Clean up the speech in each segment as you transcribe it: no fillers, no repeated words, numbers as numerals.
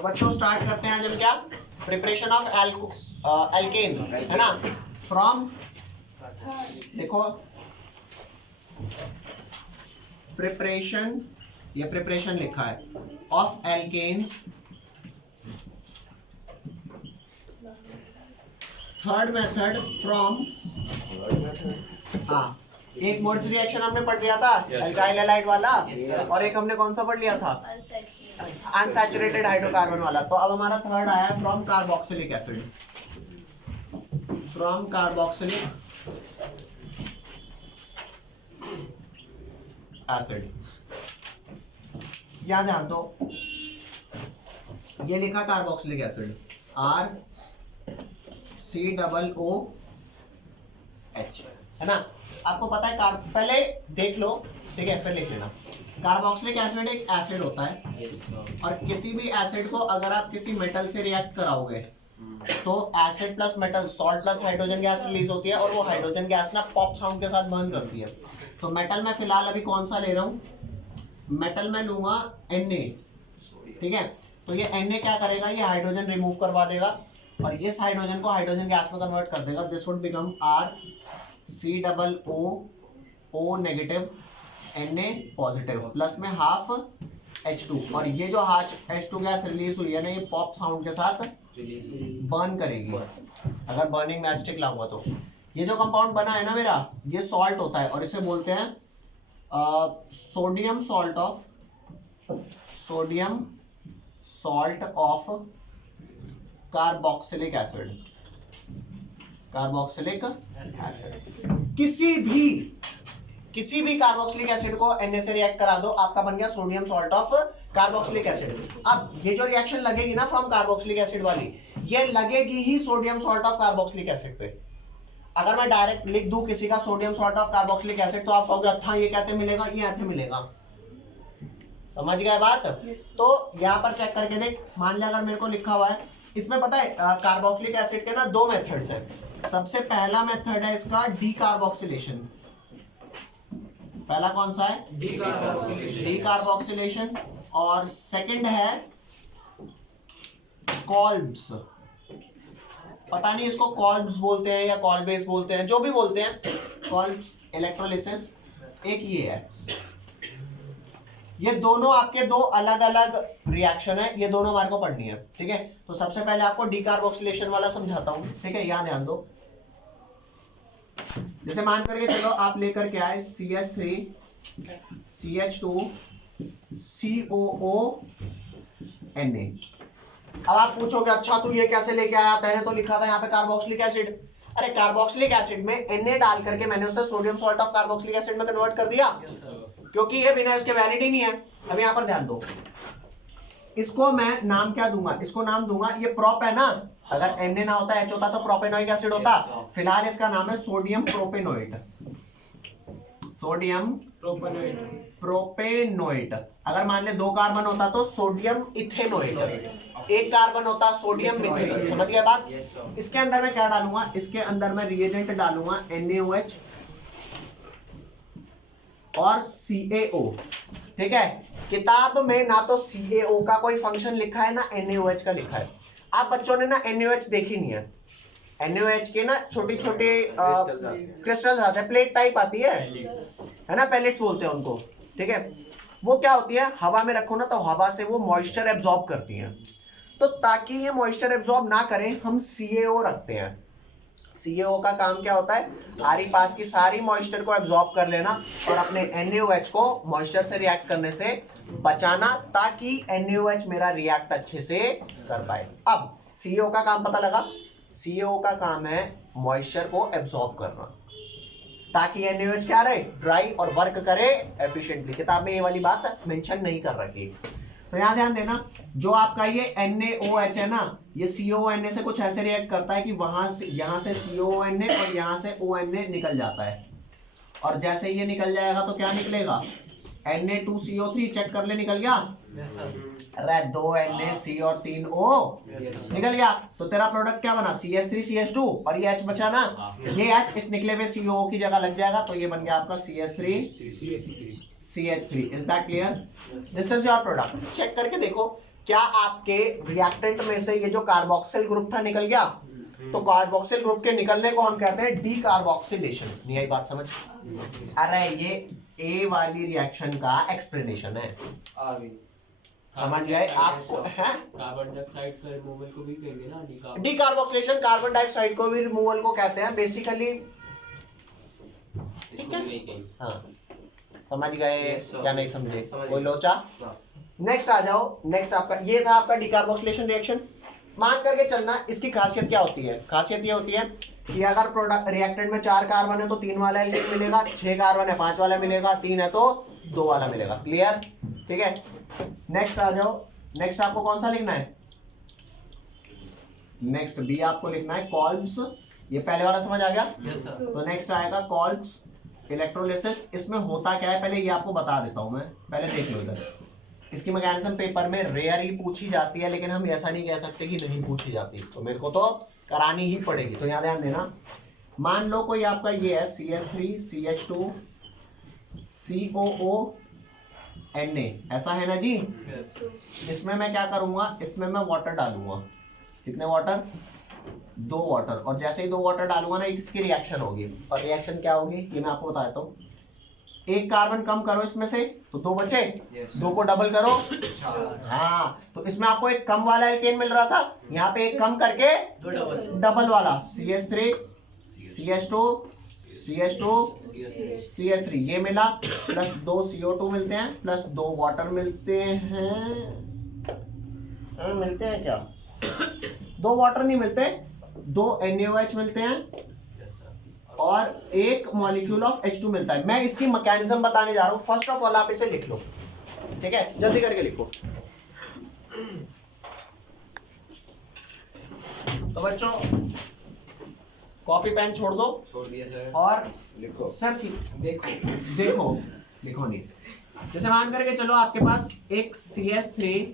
तो बच्चों स्टार्ट करते हैं आज हम क्या, प्रिपरेशन ऑफ एल्केन, है ना। फ्रॉम, देखो प्रिपरेशन, ये प्रिपरेशन लिखा है of alkenes, third method from, हाँ एक मोड्स रिएक्शन हमने पढ़ लिया था एल्काइल हैलाइड वाला, और एक हमने कौन सा पढ़ लिया था, अनसैचुरेटेड हाइड्रोकार्बन वाला। तो अब हमारा थर्ड आया है from carboxylic acid, from carboxylic acid. यहां ध्यान दो, ये लिखा कार्बोक्सिलिक एसिड RCOOH, है ना। आपको पता है पहले देख लो, ठीक है, फिर लिख लेना। कार्बोक्सिलिक एसिड एक एसिड होता है, और किसी भी एसिड को अगर आप किसी मेटल से रिएक्ट कराओगे तो acid plus metal, salt plus hydrogen gas release होती है, और वो हाइड्रोजन गैस ना पॉप साउंड के साथ बर्न करती है। तो मेटल में फिलहाल अभी कौन सा ले रहा हूँ, मेटल में लूंगा Na, ठीक है। तो ये Na क्या करेगा, ये हाइड्रोजन रिमूव करवा देगा और इस हाइड्रोजन को हाइड्रोजन गैस में कन्वर्ट कर देगा। This would become RCOO negative, Na positive, plus में हाफ H2, और ये जो हाफ H2 गैस रिलीज हुई है ना, ये पॉप साउंड के साथ बर्न करेगी अगर बर्निंग मैचस्टिक लागू तो। ये जो कंपाउंड बना है ना मेरा, ये सॉल्ट होता है, और इसे बोलते हैं sodium salt of carboxylic acid, carboxylic acid. किसी भी कार्बोक्सिलिक एसिड को Na से रिएक्ट करा दो, आपका बन गया sodium salt of carboxylic acid. अब ये जो रिएक्शन लगेगी ना फ्रॉम कार्बोक्सिलिक एसिड वाली, ये लगेगी ही sodium salt of carboxylic acid पे। अगर मैं डायरेक्ट लिख दूं किसी का sodium salt of carboxylic acid, तो आप कहोगे अच्छा ये कहते मिलेगा, ये ऐसे मिलेगा, समझ गए बात। तो यहाँ पर चेक करके देख, मान लिया अगर मेरे को लिखा हुआ है, इसमें पता है कार्बोक्सिलिक एसिड के ना दो मेथड्स हैं। सबसे पहला मेथड है इसका डीकार्बोक्सिलेशन, पहला कौन सा है, डीकार्बोक्सिलेशन, और सेकंड है कॉल्ब्स, पता नहीं इसको कॉल्ब्स बोलते हैं या कॉल्बेस बोलते हैं, जो भी बोलते हैं, कॉल्ब्स इलेक्ट्रोलिसिस, एक ये है। ये दोनों आपके दो अलग अलग रिएक्शन है, ये दोनों हमारे को पढ़नी है, ठीक है। तो सबसे पहले आपको डीकार्बोक्सिलेशन वाला समझाता हूं, ठीक है, यहां ध्यान दो। जैसे मान करके चलो आप लेकर के आए CH3 CH2 COO Na। अब आप पूछोगे अच्छा तू ये कैसे लेके आया, मैंने तो लिखा था यहाँ पे कार्बोक्सिलिक एसिड। अरे कार्बोक्सिलिक एसिड में Na डाल करके मैंने उसे sodium salt of carboxylic acid में कन्वर्ट कर दिया, क्योंकि ये बिना इसके वैलिड ही नहीं है। अब यहाँ पर ध्यान दो, इसको मैं नाम क्या दूंगा, इसको नाम दूंगा, ये प्रोप है ना, अगर Na ना होता H होता तो प्रोपेनोइक एसिड होता। फिलहाल इसका नाम है सोडियम प्रोपेनोइट, सोडियम प्रोपेनोइट। अगर मान ले 2 कार्बन होता तो सोडियम इथेनोइट, 1 कार्बन होता सोडियम मिथेनोइट, समझ गए बात। इसके अंदर मैं क्या डालूंगा, इसके अंदर मैं रिएजेंट डालूंगा NaOH और CaO, ठीक है। किताब में ना तो CaO का कोई फंक्शन लिखा है ना NaOH का लिखा है। आप बच्चों ने ना NaOH देखी नहीं है, NaOH के ना छोटे छोटे क्रिस्टल्स आते हैं, प्लेट टाइप आती है ना, पैलेट्स बोलते हैं उनको, ठीक है। वो क्या होती है, हवा में रखो ना तो हवा से वो मॉइस्चर एब्जॉर्ब करती हैं। तो ताकि ये मॉइस्चर एब्जॉर्ब ना करें, हम CaO रखते हैं। CaO का काम क्या होता है, आरी पास की सारी मॉइस्चर को एब्जॉर्ब कर लेना और अपने NaOH को मॉइस्चर से रिएक्ट करने से बचाना, ताकि NaOH मेरा रिएक्ट अच्छे से कर पाए। अब CaO का काम पता लगा, CaO का काम है मॉइस्चर को एब्जॉर्ब करना, ताकि NaOH क्या रहे, ड्राई और वर्क करे एफिशिएंटली। किताब में ये वाली बात मेंशन नहीं कर रखी। तो यहाँ ध्यान देना, जो आपका ये NaOH है ना, ये COONA से कुछ ऐसे रिएक्ट करता है कि वहां से, यहाँ से COONA और यहाँ से ONA निकल जाता है, और जैसे ये निकल जाएगा तो क्या निकलेगा, Na2CO3, चेक कर ले, निकल गया। अरे 2 NaC और 3 O निकल गया। तो तेरा प्रोडक्ट क्या बना, CH3 CH2, और ये H बचा ना, ये H इस निकले हुए CO की जगह लग जाएगा, तो ये बन गया आपका CH3 CH3। Is that clear? This is your product. Check करके देखो क्या आपके रिएक्टेंट में से ये जो कार्बोक्सिल ग्रुप था निकल गया? तो कार्बोक्सिल ग्रुप के निकलने को हम कहते हैं डी कार्बोक्सिलेशन। नहीं आई बात समझ? अरे ये ए वाली रिएक्शन का एक्सप्लेनेशन है, समझ गए आपको? है कार्बन डाइऑक्साइड का रिमूवल को भी कहेंगे ना डी कार्बोक्सिलेशन, कार्बन डाइऑक्साइड को भी रिमूवल को कहते हैं बेसिकली। ठीक है, हाँ समझ गए या नहीं समझे? कोई लोचा? नेक्स्ट आ जाओ। नेक्स्ट आपका ये था आपका डिकार्बोक्सिलेशन रिएक्शन। मान करके चलना, इसकी खासियत क्या होती है? खासियत ये होती है कि अगर प्रोडक्ट रिएक्टेंट में 4 कार्बन है तो 3 वाला एल्केन मिलेगा, 6 कार्बन है 5 वाला मिलेगा, 3 है तो 2 वाला मिलेगा। क्लियर? ठीक है, नेक्स्ट आ जाओ। नेक्स्ट आपको कौन सा लिखना है? नेक्स्ट बी आपको लिखना है कॉल्ब्स। ये पहले वाला समझ आ गया? Yes sir. तो नेक्स्ट आएगा कॉल्ब्स इलेक्ट्रोलिसिस। इसमें होता क्या है पहले ये आपको बता देता हूं मैं, पहले देख लो इधर। इसकी मैकेनिज्म पेपर में रेयर ही पूछी जाती है, लेकिन हम ऐसा नहीं कह सकते कि नहीं पूछी जाती, तो मेरे को तो करानी ही पड़ेगी। तो यहाँ ध्यान देना, मान लो कोई आपका ये है CH3 CH2 COO Na, ऐसा है ना जी? इसमें मैं क्या करूंगा, इसमें मैं वाटर डालूंगा। कितने वाटर? 2 वाटर। और जैसे ही 2 वाटर डालूंगा ना, इसकी रिएक्शन होगी। और रिएक्शन क्या होगी ये मैं आपको बता देता हूँ। 1 कार्बन कम करो इसमें से तो 2 बचे, 2 को डबल करो। हाँ, तो इसमें आपको एक कम वाला एल्केन मिल रहा था, यहाँ पे एक कम करके डबल वाला CH3 CH2 CH2 CH3 ये मिला, प्लस 2 CO2 मिलते हैं, प्लस 2 वाटर मिलते हैं। मिलते हैं क्या? 2 वाटर नहीं मिलते, 2 NaOH मिलते हैं और 1 मॉलिक्यूल ऑफ H2 मिलता है। मैं इसकी मैकेनिज्म बताने जा रहा हूं। फर्स्ट ऑफ ऑल आप इसे लिख लो, ठीक है? जल्दी करके लिखो। तो बच्चों कॉपी पेन छोड़ दो, छोड़ दिया सर। और लिखो। सिर्फ देखो लिखो नहीं। जैसे मान करके चलो आपके पास एक CH3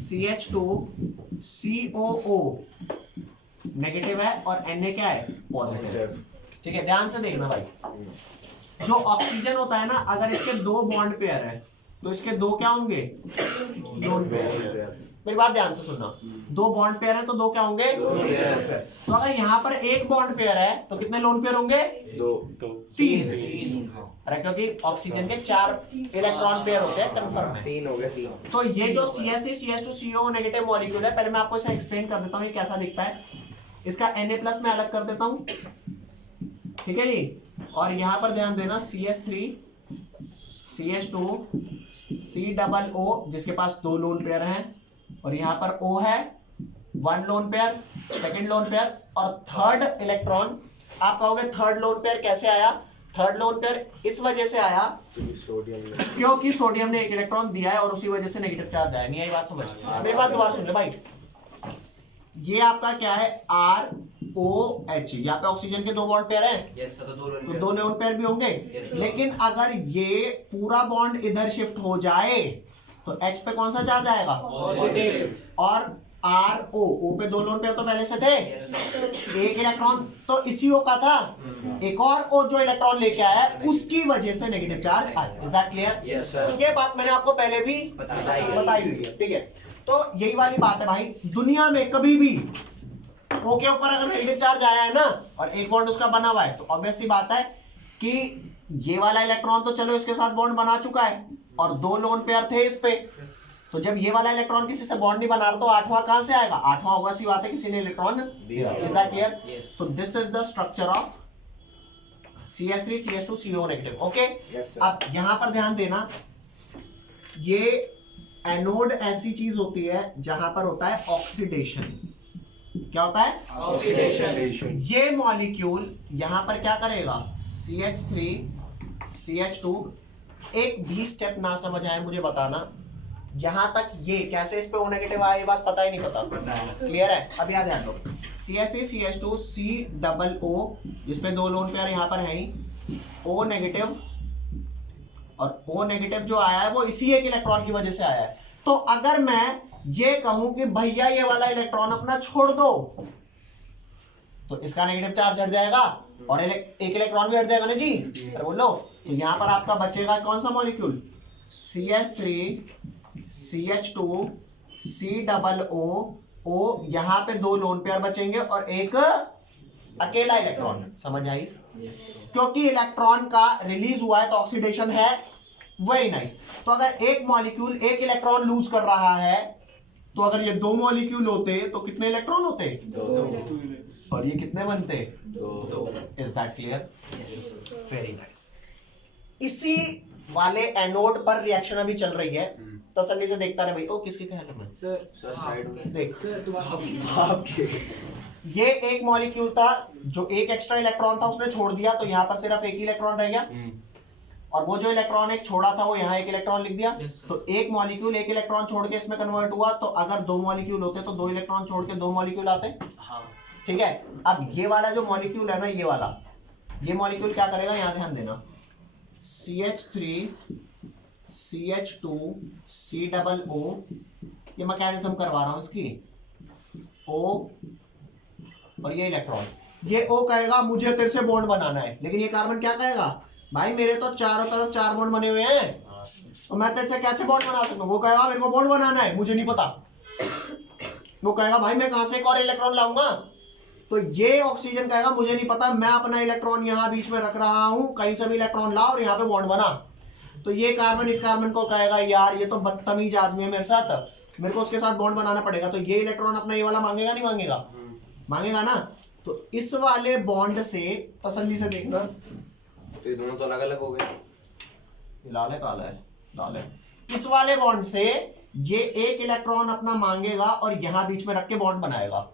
CH2 COO नेगेटिव है और Na क्या है? पॉजिटिव। ठीक है, ध्यान से देखना भाई। जो ऑक्सीजन होता है ना, अगर इसके 2 बॉन्ड पेयर है तो इसके 2 क्या होंगे? Lone pair. मेरी बात ध्यान से सुनना, 2 बॉन्ड पेयर है तो 2 क्या होंगे? तो अगर यहाँ पर 1 बॉन्ड पेयर है तो कितने लोन पेयर होंगे? 3। अरे क्योंकि ऑक्सीजन के 4 इलेक्ट्रॉन पेयर होते हैं कंफर्म है। 3 हो गए 3। तो ये जो CH3 CH2 CO negative molecule है, पहले मैं आपको इसे एक्सप्लेन कर देता हूँ ये कैसा दिखता है। इसका Na+ में अलग कर देता हूँ, ठीक है जी? और यहाँ पर ध्यान देना, CH3 CH2 COO जिसके पास 2 लोन पेयर हैं, और यहाँ पर O है 1 lone pair, second lone pair, और थर्ड इलेक्ट्रॉन। आप कहोगे थर्ड लोन पेयर कैसे आया? थर्ड लोन पेयर इस वजह से आया क्योंकि सोडियम ने 1 इलेक्ट्रॉन दिया है और उसी वजह से नेगेटिव चार्ज आया। नहीं आई बात समझ? मेरी बात दोबारा सुन ले भाई। ये आपका क्या है? ROH। यहाँ पे ऑक्सीजन के 2 बॉन्ड पेयर हैं, यस सर। तो 2 लोन पेयर भी होंगे। लेकिन अगर ये पूरा बॉन्ड इधर शिफ्ट हो जाए तो H पे कौन सा चार्ज आएगा? पॉजिटिव। और O पे 2 लोन पेयर तो पहले से थे, 1 इलेक्ट्रॉन तो इसी O का था, एक और O जो इलेक्ट्रॉन लेके आया उसकी वजह से नेगेटिव चार्ज आया। Is that clear? Yes sir. ये बात मैंने आपको पहले भी बताई हुई है, ठीक है? तो यही वाली बात है भाई, दुनिया में कभी भी O के ऊपर अगर नेगेटिव चार्ज आया है ना और एक बॉन्ड उसका बना हुआ है, तो ऑब्वियस सी बात है कि ये वाला इलेक्ट्रॉन तो चलो इसके साथ बॉन्ड बना चुका है और 2 लोन पेयर थे इस पे, तो जब ये वाला इलेक्ट्रॉन किसी से बॉन्ड नहीं बना रहा तो 8वां कहां से आएगा? 8वां होगा, सी बात है किसी ने इलेक्ट्रॉन दिया। Is that clear? So this is the structure of CH3 CH2 CO negative. Okay, अब यहां पर ध्यान देना, ये एनोड ऐसी चीज होती है जहां पर होता है ऑक्सीडेशन। क्या होता है? ऑक्सीडेशन। ये मॉलिक्यूल यहां पर क्या करेगा? CH3 CH2। एक भी स्टेप ना समझ आए मुझे बताना, यहां तक ये कैसे इस पे O नेगेटिव आया ये बात पता ही नहीं पता। क्लियर है? अब याद ध्यान दो, CH3 CH2 COO जिसपे 2 लोन पेयर यहां पर है ही, O नेगेटिव, और O नेगेटिव जो आया है वो इसी एक इलेक्ट्रॉन की वजह से आया है। तो अगर मैं ये कहूं कि भैया ये वाला इलेक्ट्रॉन अपना छोड़ दो, तो इसका नेगेटिव चार्ज हट जाएगा और एक इलेक्ट्रॉन भी हट जाएगा ना जी? अरे बोलो, तो यहां पर आपका बचेगा कौन सा मॉलिक्यूल? CH3 CH2 COO, यहाँ पे 2 लोन पेयर बचेंगे और एक अकेला इलेक्ट्रॉन। समझ आई? क्योंकि इलेक्ट्रॉन का रिलीज हुआ है तो ऑक्सीडेशन है। Very nice. तो अगर एक मॉलिक्यूल एक इलेक्ट्रॉन लूज कर रहा है तो अगर ये 2 मॉलिक्यूल होते तो कितने इलेक्ट्रॉन होते? 2। और ये कितने बनते? 2। Is that clear? Very nice. इसी वाले एनोड पर रिएक्शन अभी चल रही है, तसल्ली से देखता रहे भाई। ओ किसके ख्याल में? सर साइड में देख, आपके ये एक मॉलिक्यूल था जो एक एक्स्ट्रा इलेक्ट्रॉन था उसने छोड़ दिया, तो यहाँ पर सिर्फ एक ही इलेक्ट्रॉन रह गया। और वो जो इलेक्ट्रॉन एक छोड़ा था वो यहाँ एक इलेक्ट्रॉन लिख दिया। तो एक मॉलिक्यूल एक इलेक्ट्रॉन छोड़ के इसमें कन्वर्ट हुआ। तो अगर 2 मॉलिक्यूल होते तो 2 इलेक्ट्रॉन छोड़ के 2 मॉलिक्यूल आते। ठीक है। अब ये वाला जो मॉलिक्यूल है ना, ये मॉलिक्यूल क्या करेगा, यहाँ ध्यान देना। CH3 CH2 COO, ये मैकेनिज्म करवा रहा हूं इसकी। O और ये इलेक्ट्रॉन, ये O कहेगा मुझे तेरे से बॉन्ड बनाना है, लेकिन ये कार्बन क्या कहेगा, भाई मेरे तो चारों तरफ 4 बॉन्ड बने हुए हैं, तो मैं तेरे से कैसे बॉन्ड बना सकता हूँ? वो कहेगा मेरे को बॉन्ड बनाना है, मुझे नहीं पता। वो कहेगा भाई मैं कहां से एक और इलेक्ट्रॉन लाऊंगा? तो ये ऑक्सीजन कहेगा मुझे नहीं पता, मैं अपना इलेक्ट्रॉन यहाँ बीच में रख रहा हूं, कहीं से भी इलेक्ट्रॉन ला और यहाँ पे बॉन्ड बना। तो ये कार्बन इस कार्बन को कहेगा यार ये तो बदतमीज आदमी है मेरे साथ, मेरे को उसके साथ बॉन्ड बनाना पड़ेगा। तो ये इलेक्ट्रॉन अपना ये वाला मांगेगा नहीं मांगेगा? मांगेगा ना। तो इस वाले बॉन्ड से तसल्ली से देखना, तो ये दोनों तो अलग अलग हो गए। लाल है काला है? लाल है। इस वाले बॉन्ड से ये एक इलेक्ट्रॉन अपना मांगेगा और यहाँ बीच में रख के बॉन्ड बनाएगा।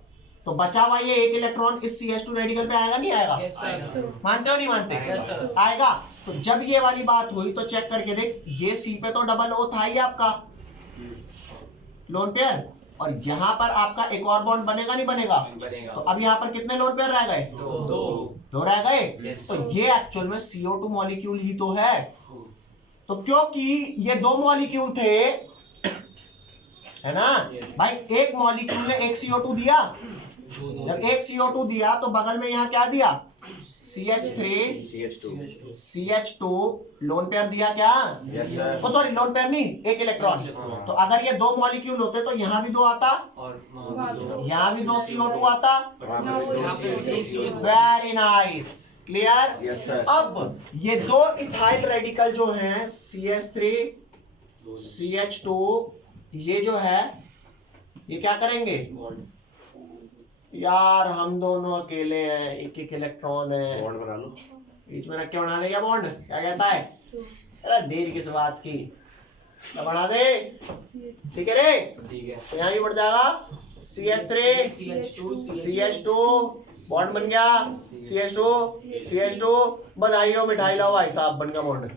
तो बचा हुआ ये एक इलेक्ट्रॉन इस CH2 रेडिकल पे आएगा नहीं आएगा? मानते हो नहीं मानते? आएगा। तो जब ये वाली बात हुई तो चेक करके देख, ये C पे तो डबल O था ही आपका लोन पेयर, और यहाँ पर आपका एक और बॉन्ड बनेगा नहीं बनेगा? तो अब यहाँ पर कितने लोन पेयर रह गए? 2 रह गए। तो ये एक्चुअल में CO2 मॉलिक्यूल ही तो है। तो क्योंकि ये 2 मॉलिक्यूल थे, है ना भाई, एक मॉलिक्यूल ने एक CO2 दिया। जब एक CO2 दिया तो बगल में यहाँ क्या दिया? CH3 CH2 लोन पेयर दिया क्या? Yes sir. Oh sorry, lone pair नहीं, एक इलेक्ट्रॉन। तो अगर ये 2 मॉलिक्यूल होते तो यहाँ भी 2 आता और यहाँ भी 2 CO2 आता। Very nice, clear? Yes sir. अब ये 2 इथाइल रेडिकल जो हैं CH3 CH2, ये जो है ये क्या करेंगे यार, हम दोनों अकेले हैं, एक एक इलेक्ट्रॉन है, बॉन्ड बना लो, बीच में रख के बना देगा बॉन्ड। क्या कहता है? अरे देर किस बात की, तो बना दे। ठीक है रे, ठीक है। तो यहाँ भी बढ़ जाएगा CH3 CH2 बॉन्ड बन गया। CH2 बधाई हो, मिठाई लाओ भाई साहब, बन गया बॉन्ड।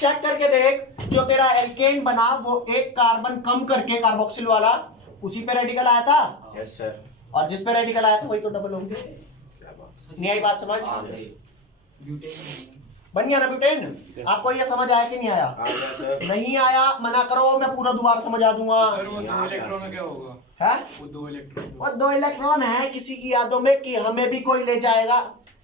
चेक करके देख, जो तेरा एल्केन बना वो एक कार्बन कम करके कार्बोक्सिल वाला उसी पे रेडिकल आया था। Yes sir. और जिस पे रेडिकल आया था वही तो डबल होंगे। क्या बात। नहीं आई बात समझ? ब्यूटेन बन गया ना ब्यूटेन? आपको ये समझ आया कि नहीं आया? आ गया सर। नहीं आया मना करो, मैं पूरा दोबारा समझा दूंगा। सर वो 2 इलेक्ट्रॉन का क्या होगा? है वो 2 इलेक्ट्रॉन वो 2 इलेक्ट्रॉन है किसी की यादों में कि हमें भी कोई ले जाएगा,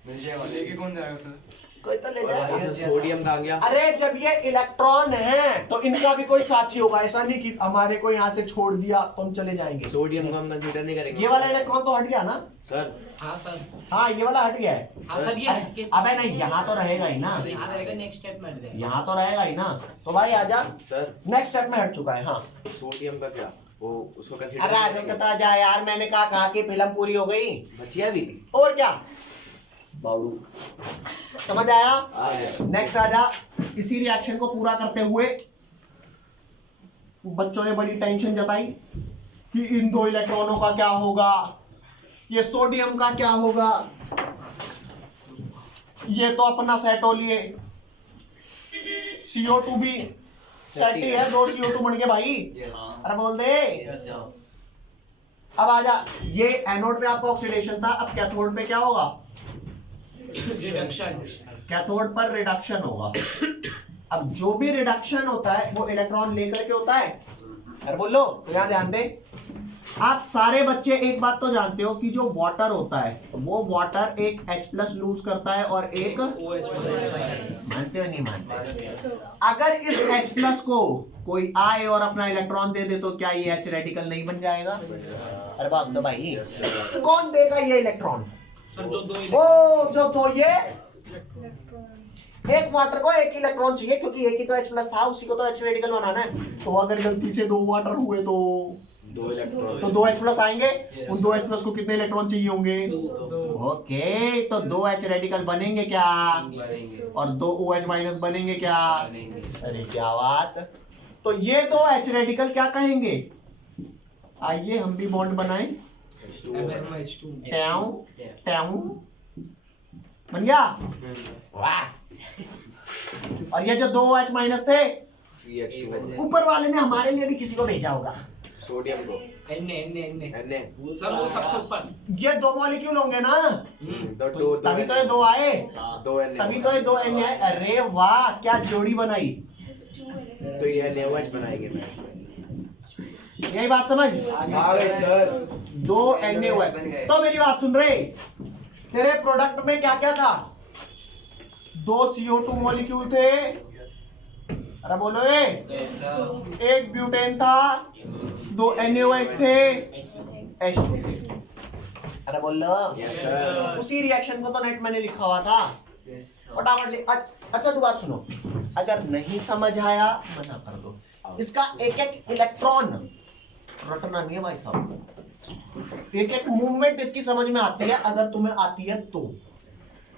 लेके कौन जाएगा सर? कोई तो ले जाएगा। सोडियम कहाँ गया? अरे जब ये इलेक्ट्रॉन है तो इनका भी कोई साथी होगा, ऐसा नहीं कि हमारे को यहाँ से छोड़ दिया तो हम चले जाएंगे। सोडियम को हम कंसीडर नहीं करेंगे। ये वाला इलेक्ट्रॉन तो हट गया ना? सर हाँ सर। हाँ ये वाला हट गया है। हाँ सर, ये अरे, अबे नहीं, यहाँ तो रहेगा ही ना, यहाँ रहेगा, नेक्स्ट स्टेप में हट जाएगा। यहाँ तो रहेगा ही ना। तो भाई आजा, सर नेक्स्ट स्टेप में हट चुका है। हाँ सोडियम का क्या, वो उसको कंसीडर अरे आगे बता जा यार, मैंने कहा कि फिल्म पूरी हो गई, बचिया भी और क्या बाउडू, समझ आया? आ गया। नेक्स्ट आजा, इसी रिएक्शन को पूरा करते हुए बच्चों ने बड़ी टेंशन जताई कि इन 2 इलेक्ट्रॉनों का क्या होगा, ये सोडियम का क्या होगा, ये तो अपना सेट हो लिए, CO2 भी सेट ही है, 2 CO2 बन गए भाई। अरे बोल दे। अब आजा, ये एनोड पे आपका ऑक्सीडेशन था, अब कैथोड पे क्या होगा? रिडक्शन। कैथोड पर रिडक्शन होगा। अब जो भी रिडक्शन होता है वो इलेक्ट्रॉन लेकर के होता है। अरे बोलो, तो यहाँ ध्यान दे, आप सारे बच्चे एक बात तो जानते हो कि जो वाटर होता है वो वाटर एक H+ लूज करता है और एक मानते हो नहीं मानते? अगर इस H+ को कोई आए और अपना इलेक्ट्रॉन दे दे तो क्या ये H रेडिकल नहीं बन जाएगा? अरे बाप दो भाई, कौन देगा ये इलेक्ट्रॉन? सर जो दो ओ जो दो ये एक वाटर को एक इलेक्ट्रॉन चाहिए क्योंकि एक ही तो H+ था, उसी को तो H रेडिकल बनाना है। तो अगर गलती से 2 वाटर हुए तो 2 इलेक्ट्रॉन तो 2 H+ आएंगे, उन 2 H+ को कितने इलेक्ट्रॉन चाहिए होंगे? ओके, तो 2 H रेडिकल बनेंगे क्या? और 2 OH- बनेंगे क्या? अरे क्या बात। तो ये 2 H रेडिकल क्या कहेंगे? आइए हम भी बॉन्ड बनाएं। टैऊ टैऊ बन गया। वाह। और ये जो 2 H- थे 3H2 ऊपर वाले ने हमारे लिए भी किसी को भेजा होगा। सोडियम को एन Na सर वो सबसे ऊपर ये 2 मॉलिक्यूल होंगे ना, तो तभी तो ये 2 आए, 2 Na तभी तो ये 2 Na है। अरे वाह क्या जोड़ी बनाई। तो ये NaOH बनाएंगे मैं यही बात समझ? आ गए सर 2 NaOH। तो मेरी बात सुन रहे, तेरे प्रोडक्ट में क्या क्या था? 2 CO2 मॉलिक्यूल थे, अरे बोलो एक ब्यूटेन था, 2 NaOH थे, H2 थे। अरे बोलो यस सर उसी रिएक्शन को तो नेट मैंने लिखा हुआ था, फटाफट लिख। अच्छा तू बात सुनो, अगर नहीं समझ आया मना कर दो। इसका एक एक इलेक्ट्रॉन रटना नहीं है भाई साहब, एक एक मूवमेंट इसकी समझ में आती है अगर तुम्हें आती है तो।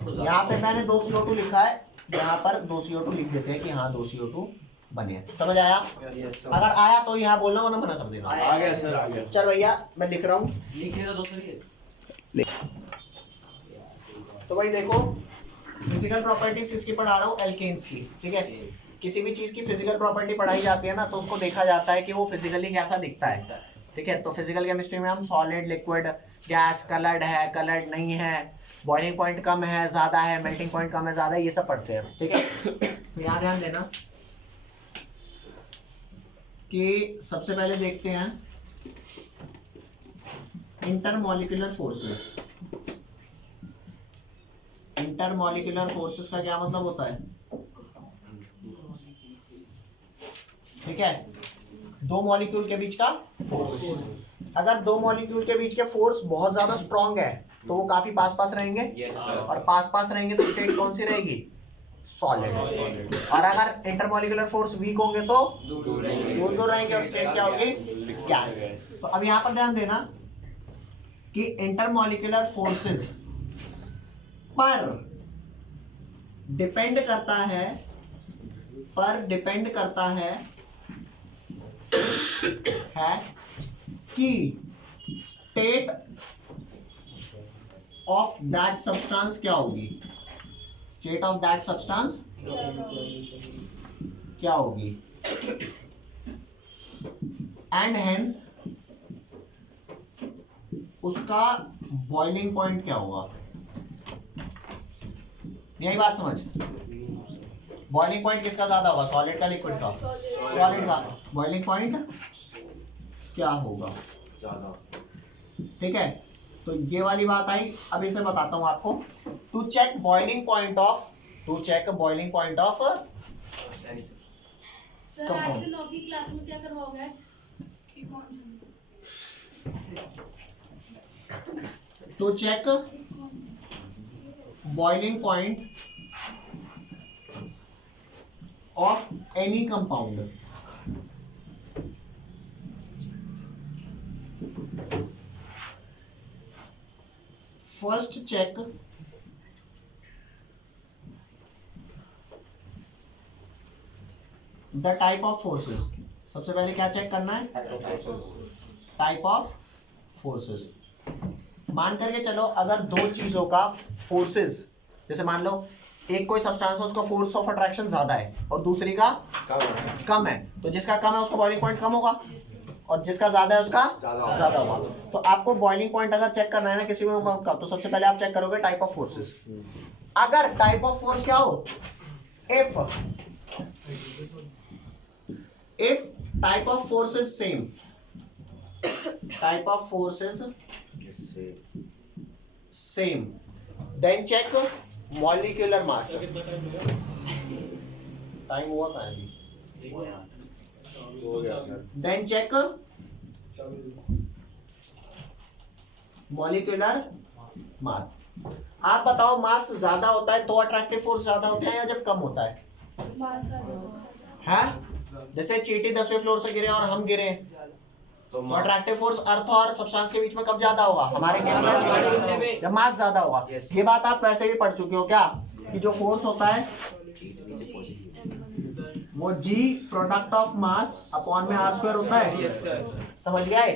यहाँ पे मैंने 2 CO2 लिखा है, यहाँ पर 2 CO2 लिख देते हैं कि हाँ 2 CO2 बने। समझ आया? अगर आया तो यहाँ बोलना वरना मना कर देना। आ गया सर आ गया चल भैया मैं लिख रहा हूँ। लिखेगा तो सर ये तो भाई देखो फिजिकल प्रॉपर्टीज इसकी पढ़ा रहा हूँ एल्केन्स की, ठीक है। किसी भी चीज की फिजिकल प्रॉपर्टी पढ़ाई जाती है ना तो उसको देखा जाता है कि वो फिजिकली कैसा दिखता है, ठीक है। तो फिजिकल केमिस्ट्री में हम सॉलिड, लिक्विड, गैस, कलर्ड है, कलर्ड नहीं है, बॉइलिंग पॉइंट कम है ज़्यादा है, मेल्टिंग पॉइंट कम है ज़्यादा है, ये सब पढ़ते हैं, ठीक है। तो यहाँ ध्यान देना कि सबसे पहले देखते हैं इंटरमॉलिक्यूलर फोर्सेस। इंटरमॉलिक्यूलर फोर्सेस का क्या मतलब होता है? ठीक है, 2 मॉलिक्यूल के बीच का फोर्स। अगर 2 मॉलिक्यूल के बीच के फोर्स बहुत ज्यादा स्ट्रांग है तो वो काफी पास पास रहेंगे, यस सर और पास पास रहेंगे तो स्टेट कौन सी रहेगी? सॉलिड। और अगर इंटरमॉलिक्यूलर फोर्स वीक होंगे तो दूर रहेंगे और स्टेट क्या होगी? गैस। तो अब यहां पर ध्यान देना कि इंटरमॉलिक्यूलर फोर्सेस पर डिपेंड करता है कि स्टेट ऑफ दैट सब्सटेंस क्या होगी? स्टेट ऑफ दैट सब्सटेंस क्या होगी? एंड हेंस उसका बॉइलिंग पॉइंट क्या होगा? यही बात समझ। बॉइलिंग पॉइंट किसका ज्यादा होगा? सॉलिड का, लिक्विड का? सॉलिड का। बॉइलिंग पॉइंट क्या होगा? ज्यादा। ठीक है, तो ये वाली बात आई। अब इसे बताता हूं आपको। To check boiling point of sir आज से 9वीं क्लास में क्या करवाओगे? To check boiling point of any compound, first check the type of forces. सबसे पहले क्या चेक करना है? Type of forces. मान करके चलो अगर 2 चीजों का फोर्सेस, जैसे मान लो एक कोई सब्सटेंस है उसका फोर्स ऑफ अट्रैक्शन ज्यादा है और दूसरी का कम है, तो जिसका कम है उसका बॉइलिंग पॉइंट कम होगा और जिसका ज्यादा है उसका ज्यादा होगा। तो आपको बॉइलिंग पॉइंट अगर चेक करना है ना किसी भी कंपाउंड का, तो सबसे पहले आप चेक करोगे टाइप ऑफ फोर्सेस। अगर टाइप ऑफ फोर्स क्या हो? If type of force is same, type of forces इससे same, then check molecular mass. Time हुआ कहाँ है अभी? हो गया sir. then check molecular mass. आप बताओ मास ज्यादा होता है तो अट्रैक्टिव फोर्स ज्यादा होता है या जब कम होता है? है जैसे चींटी 10वें फ्लोर से गिरे और हम गिरे तो तो अट्रैक्टिव फोर्स अर्थ और सब्सटेंस के बीच में कब ज्यादा होगा? हमारे केस में जब मास ज्यादा होगा। Yes. ये बात आप वैसे भी पढ़ चुके हो क्या कि जो फोर्स होता है नीचे पहुंची। वो g product of mass upon में r स्क्वायर होता है। Yes, sir. समझ गए?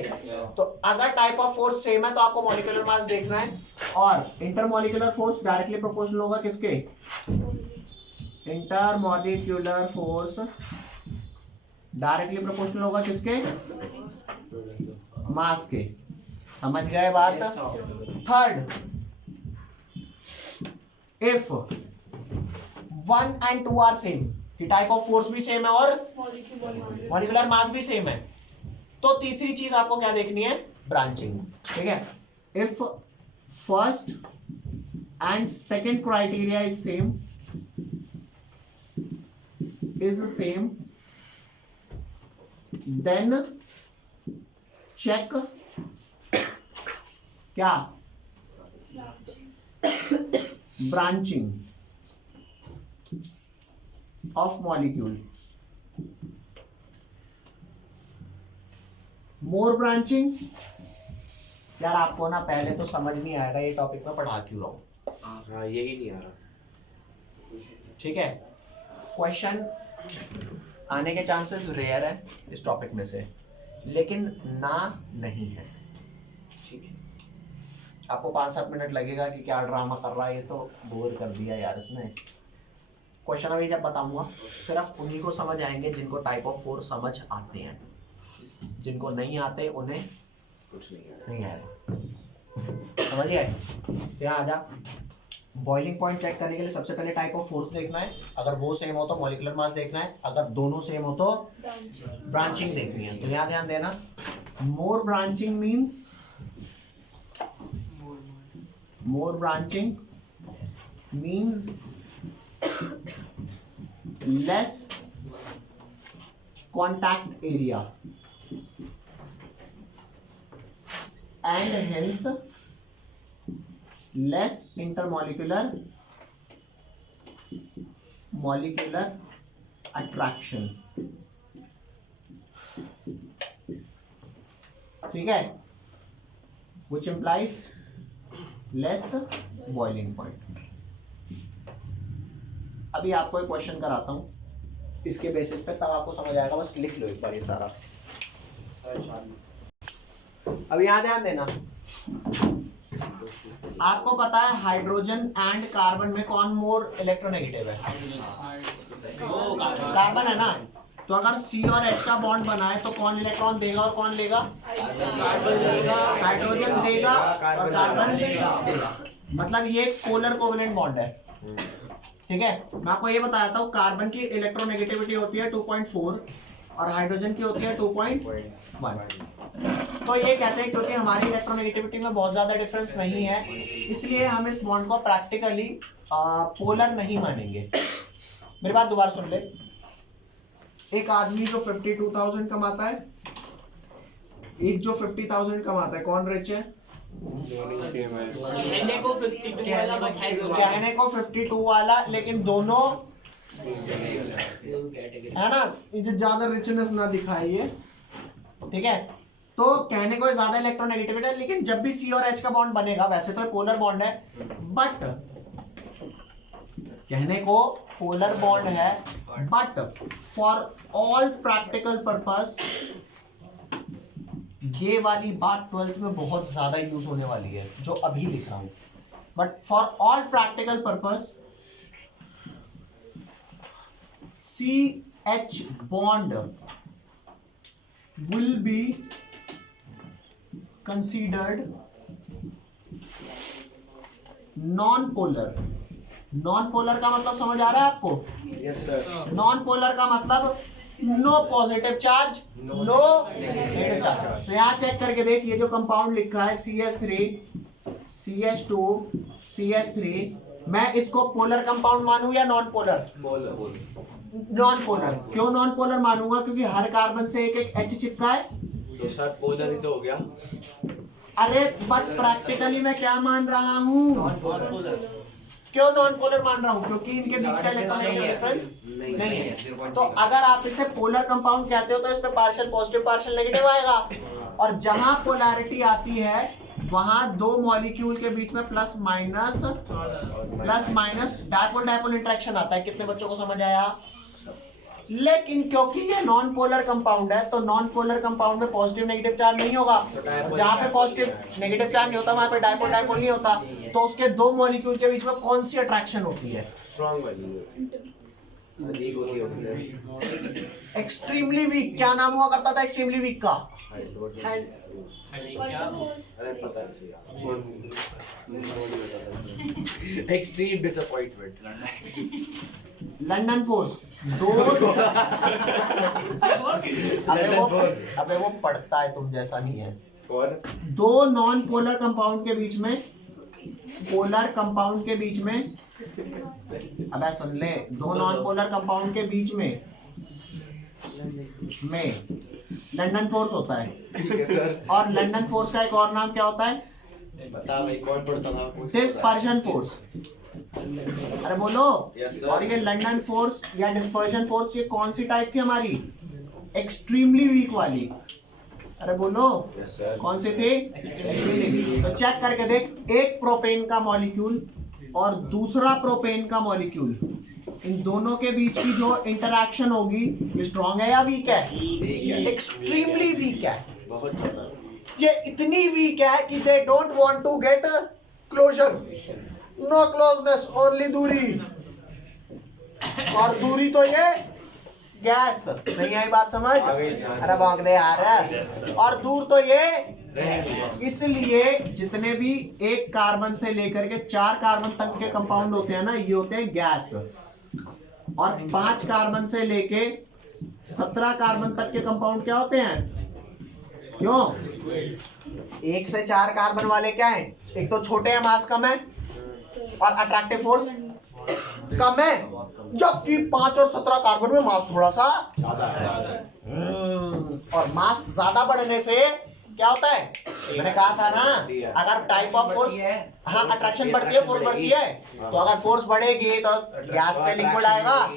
तो अगर टाइप ऑफ फोर्स सेम है तो आपको मॉलिक्यूलर मास देखना है और इंटरमॉलिक्यूलर फोर्स डायरेक्टली प्रोपोर्शनल होगा किसके? इंटरमॉलिक्यूलर फोर्स डायरेक्टली प्रोपोर्शनल होगा किसके? मास के। समझ गए बात? Third, if 1 and 2 are same, कि टाइप ऑफ फोर्स भी सेम है और मॉलिक्यूलर मास भी सेम है, तो तीसरी चीज आपको क्या देखनी है? ब्रांचिंग। ठीक है? If first and second criteria is same, then check क्या? Branching of molecule. More branching, यार आपको ना पहले तो समझ नहीं आएगा ये टॉपिक में पढ़ा क्यों रहा हूं। हाँ यही नहीं आ रहा। ठीक है? क्वेश्चन आने के चांसेस रेयर है इस टॉपिक में से, लेकिन ना नहीं है। ठीक है? आपको 5-7 मिनट लगेगा कि क्या ड्रामा कर रहा है, ये तो बोर कर दिया यार इसने। क्वेश्चन अभी जब बताऊंगा सिर्फ उन्हीं को समझ आएंगे जिनको टाइप ऑफ फोर्स समझ आते हैं, जिनको नहीं आते उन्हें कुछ नहीं आएगा। समझिए? यहाँ आ जा। बॉइलिंग पॉइंट चेक करने के लिए सबसे पहले टाइप ऑफ फोर्स देखना है, अगर वो सेम हो तो मॉलिक्यूलर मास देखना है, अगर दोनों सेम हो तो ब्रांचिंग देखनी है। तो यहाँ ध्यान देना, more branching means less contact area and hence less intermolecular attraction। ठीक है? which implies less boiling point। अभी आपको एक क्वेश्चन कराता हूं इसके बेसिस पे, तब आपको समझ आएगा। बस लिख लो एक बार ये सारा। अब यहाँ ध्यान देना, आपको पता है हाइड्रोजन एंड कार्बन में कौन मोर इलेक्ट्रोनेगेटिव है? कार्बन है ना। तो अगर C और H का बॉन्ड बना है तो कौन इलेक्ट्रॉन देगा और कौन लेगा? हाइड्रोजन देगा और कार्बन लेगा। मतलब ये पोलर कोवेलेंट बॉन्ड है। ठीक है? मैं आपको ये बताता हूँ, कार्बन की इलेक्ट्रोनेगेटिविटी होती है 2.4 और हाइड्रोजन की होती है 2.1। तो ये कहते हैं क्योंकि हमारी इलेक्ट्रोनेगेटिविटी में बहुत ज्यादा डिफरेंस नहीं है, इसलिए हम इस बॉन्ड को प्रैक्टिकली पोलर नहीं मानेंगे। मेरी बात दोबारा सुन ले। एक आदमी जो 52,000 कमाता है, एक जो 50,000 कमाता है, कौन रिच है? कहने को 52 वाला बताए दो। कहने को 52 वाला, लेकिन दोनों है ना, ये ज्यादा रिचनेस ना दिखाइए। ठीक है? तो कहने को ज्यादा इलेक्ट्रोनेगेटिविटी है, लेकिन जब भी C और H का बॉन्ड बनेगा, वैसे तो पोलर बॉन्ड है, बट कहने को पोलर बॉन्ड है, but for all practical purpose, ये वाली बात 12th में बहुत ज्यादा यूज होने वाली है जो अभी लिख रहा हूं, but for all practical purpose CH bond will be considered non-polar। Non polar का मतलब समझ आ रहा है आपको? Yes sir. नॉन पोलर का मतलब no positive charge, no negative charge. तो यहाँ चेक करके देख, ये जो कंपाउंड लिखा है CH3 CH2 CH3, मैं इसको पोलर कंपाउंड मानूं या नॉन पोलर? Non polar. क्यों नॉन पोलर मानूंगा? क्योंकि हर कार्बन से एक एक H चिपका है। तो सर पोलर ही तो हो गया। अरे बट प्रैक्टिकली मैं क्या मान रहा हूँ? क्यों नॉन पोलर मान रहा हूँ? क्योंकि इनके बीच का इलेक्ट्रोनेगेटिव डिफरेंस नहीं है। तो अगर आप इसे पोलर कंपाउंड कहते हो तो इसमें पार्शियल पॉजिटिव पार्शियल नेगेटिव आएगा, और जहां पोलैरिटी आती है वहां दो मॉलिक्यूल के बीच में plus minus dipole dipole interaction आता है। कितने बच्चों को समझ आया? लेकिन क्योंकि ये नॉन पोलर कंपाउंड है तो नॉन पोलर कंपाउंड में पॉजिटिव नेगेटिव चार्ज नहीं होगा। जहां पे पॉजिटिव नेगेटिव चार्ज नहीं होता वहां पे डायपोल डायपोल नहीं होता। तो उसके दो मॉलिक्यूल के बीच में कौन सी अट्रैक्शन होती है? स्ट्रांग वाली वीक होती है। Extremely weak. क्या नाम हुआ करता था एक्सट्रीमली वीक का? अरे पता नहीं। Extreme disappointment. London force. दो अबे वो पढ़ता है, तुम जैसा नहीं है। कौन? दो नॉन पोलर कंपाउंड के बीच में, पोलर कंपाउंड के बीच में, अबे सुन ले, दो नॉन पोलर कंपाउंड के बीच में लंदन फोर्स होता है। ठीक है सर। और लंदन फोर्स का एक और नाम क्या होता है? बता भाई, कौन पढ़ता था? Dispersion force. अरे बोलो। Yes, sir. और ये लंदन फोर्स या डिस्पर्शन फोर्स, ये कौन सी टाइप थी हमारी? एक्सट्रीमली वीक वाली। अरे बोलो। Yes, sir. कौन सी थी? Extremely week. तो चेक करके देख, एक प्रोपेन का मॉलिक्यूल और दूसरा प्रोपेन का मॉलिक्यूल, इन दोनों के बीच की जो इंटरैक्शन होगी, ये स्ट्रॉन्ग है या वीक है? एक्सट्रीमली वीक है। बहुत ज्यादा। ये इतनी वीक है कि they don't want to get closer, no closeness, only दूरी। और दूरी तो ये गैस। नहीं आई बात समझ? आ गई सर। अरे भाग दे यार। और दूर तो ये। इसलिए जितने भी एक कार्बन से लेकर के 4 कार्बन तक के कंपाउंड होते हैं ना, ये होते हैं गैस। और 5 कार्बन से लेके 17 कार्बन तक के कंपाउंड क्या होते हैं? क्यों? 1 से 4 कार्बन वाले क्या हैं? एक तो छोटे हैं, मास कम है, और अट्रैक्टिव फोर्स कम है। जबकि 5 और 17 कार्बन में मास थोड़ा सा ज्यादा है। और मास ज्यादा बढ़ने से क्या होता है? मैंने कहा था ना, अगर टाइप ऑफ फोर्स, हाँ अट्रैक्शन बढ़ती है, फोर्स बढ़ती है। तो अगर फोर्स बढ़ेगी तो गैस से लिक्विड आएगा।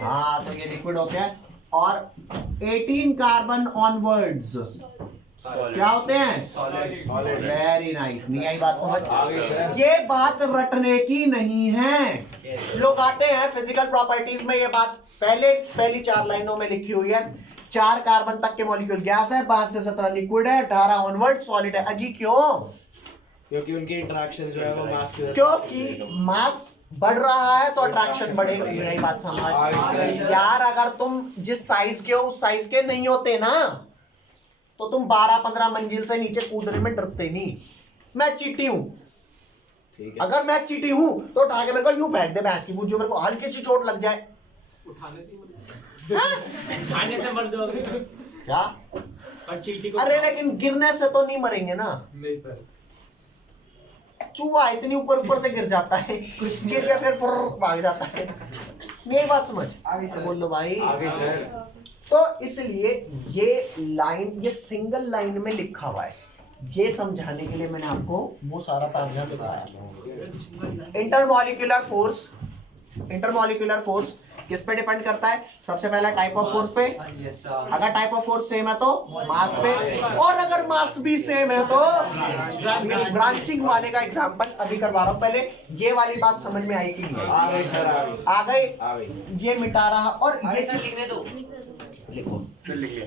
हाँ, तो ये लिक्विड होते हैं। और 18 कार्बन ऑनवर्ड्स क्या होते हैं? Very nice. नहीं आई बात समझ? ये बात रटने की नहीं है। लोग आते हैं फिजिकल प्रॉपर्टीज में, ये बात पहली 4 लाइनों में लिखी हुई है। 4 कार्बन तक के मॉलिक्यूल गैस है, 5 से 17 लिक्विड है, 18 ऑनवर्ड सॉलिड है। अजी क्यों? क्योंकि उनकी इंटरेक्शन जो है वो मास की वजह से। क्योंकि मास बढ़ रहा है तो अट्रैक्शन बढ़ेगा। यही बात समझ यार। अगर तुम जिस साइज के हो उस साइज के नहीं होते ना, तो तुम 12-15 मंजिल से नीचे कूदने में डरते नहीं। मैं चीटी हूं। ठीक है। अगर मैं चीटी हूं तो उठा के मेरे को यूं फेंक दे भैंस की पूंछ, जो मेरे को हल्की सी चोट लग जाए। खाने से मर जाओगे क्या? और चीटी को। अरे लेकिन गिरने से तो नहीं मरेंगे ना। नहीं सर। चूहा इतनी ऊपर से गिर जाता है, गिर के फिर भाग जाता है। मेरी बात समझ? आगे से बोल लो भाई। आगे सर। तो इसलिए ये लाइन, ये सिंगल लाइन में लिखा हुआ है। ये समझाने के लिए मैंने आपको वो सारा पैराग्राफ दिखाया। इंटरमॉलिक्यूलर फोर्स किस पे डिपेंड करता है? सबसे पहला टाइप ऑफ फोर्स पे। अगर टाइप ऑफ फोर्स सेम है तो मास पे, और अगर मास भी सेम है तो ब्रांचिंग वाले का एग्जांपल अभी करवा रहा हूं। पहले ये वाली बात समझ में आई कि नहीं? आ गई सर, आ गई। ये मिटा रहा, और ये चीज लिखो। लिख लिया।